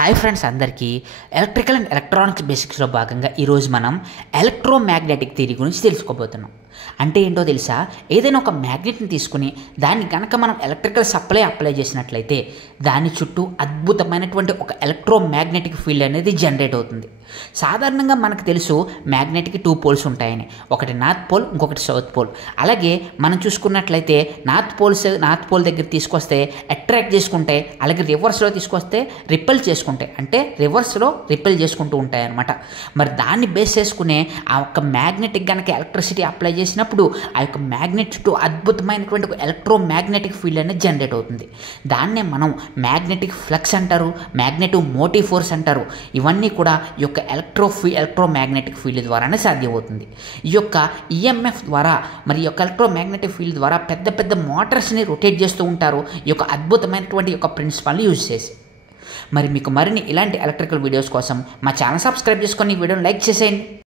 Hi friends అందరికీ electrical and electronics బేసిక్స్లో భాగంగా ఈరోజు మనం ఎలక్ట్రోమాగ్నెటిక్ థియరీ గురించి తెలుసుకోబోతున్నాం. అంటే ఏంటో తెలుసా, ఏదైనా ఒక మ్యాగ్నెట్ని తీసుకుని దాన్ని కనుక మనం ఎలక్ట్రికల్ సప్లై అప్లై చేసినట్లయితే దాని చుట్టూ అద్భుతమైనటువంటి ఒక ఎలక్ట్రోమాగ్నెటిక్ ఫీల్డ్ అనేది జనరేట్ అవుతుంది. సాధారణంగా మనకు తెలుసు మ్యాగ్నెట్కి 2 పోల్స్ ఉంటాయని, ఒకటి నార్త్ పోల్, ఇంకొకటి సౌత్ పోల్. అలాగే మనం చూసుకున్నట్లయితే నార్త్ పోల్ దగ్గర తీసుకొస్తే అట్రాక్ట్ చేసుకుంటే, అలాగే రివర్స్లో తీసుకొస్తే రిపెల్ చేసుకుంటాయి, అంటే రివర్స్లో రిపెల్ చేసుకుంటూ ఉంటాయి అన్నమాట. మరి దాన్ని బేస్ చేసుకునే ఆ యొక్క మ్యాగ్నెటిక్ కనుక ఎలక్ట్రిసిటీ అప్లై చేసినప్పుడు ఆ యొక్క మ్యాగ్నెట్ చుట్టూ అద్భుతమైనటువంటి ఒక ఎలక్ట్రోమాగ్నెటిక్ ఫీల్డ్ అనేది జనరేట్ అవుతుంది. దాన్నే మనం మ్యాగ్నెటిక్ ఫ్లక్స్ అంటారు, మ్యాగ్నెటిక్ మోటివ్ ఫోర్స్ అంటారు. ఇవన్నీ కూడా ఈ యొక్క ఎలక్ట్రోమాగ్నెటిక్ ఫీల్డ్ ద్వారానే సాధ్యమవుతుంది. ఈ యొక్క ఈఎంఎఫ్ ద్వారా మరి ఈ యొక్క ఎలక్ట్రోమాగ్నెటిక్ ఫీల్డ్ ద్వారా పెద్ద పెద్ద మోటార్స్ని రొటేట్ చేస్తూ ఉంటారు ఈ యొక్క అద్భుతమైనటువంటి యొక్క ప్రిన్సిపల్ని యూజ్ చేసి. మరి మీకు మరిన్ని ఇలాంటి ఎలక్ట్రికల్ వీడియోస్ కోసం మా ఛానల్ సబ్స్క్రైబ్ చేసుకొని ఈ వీడియోని లైక్ చేసేయండి.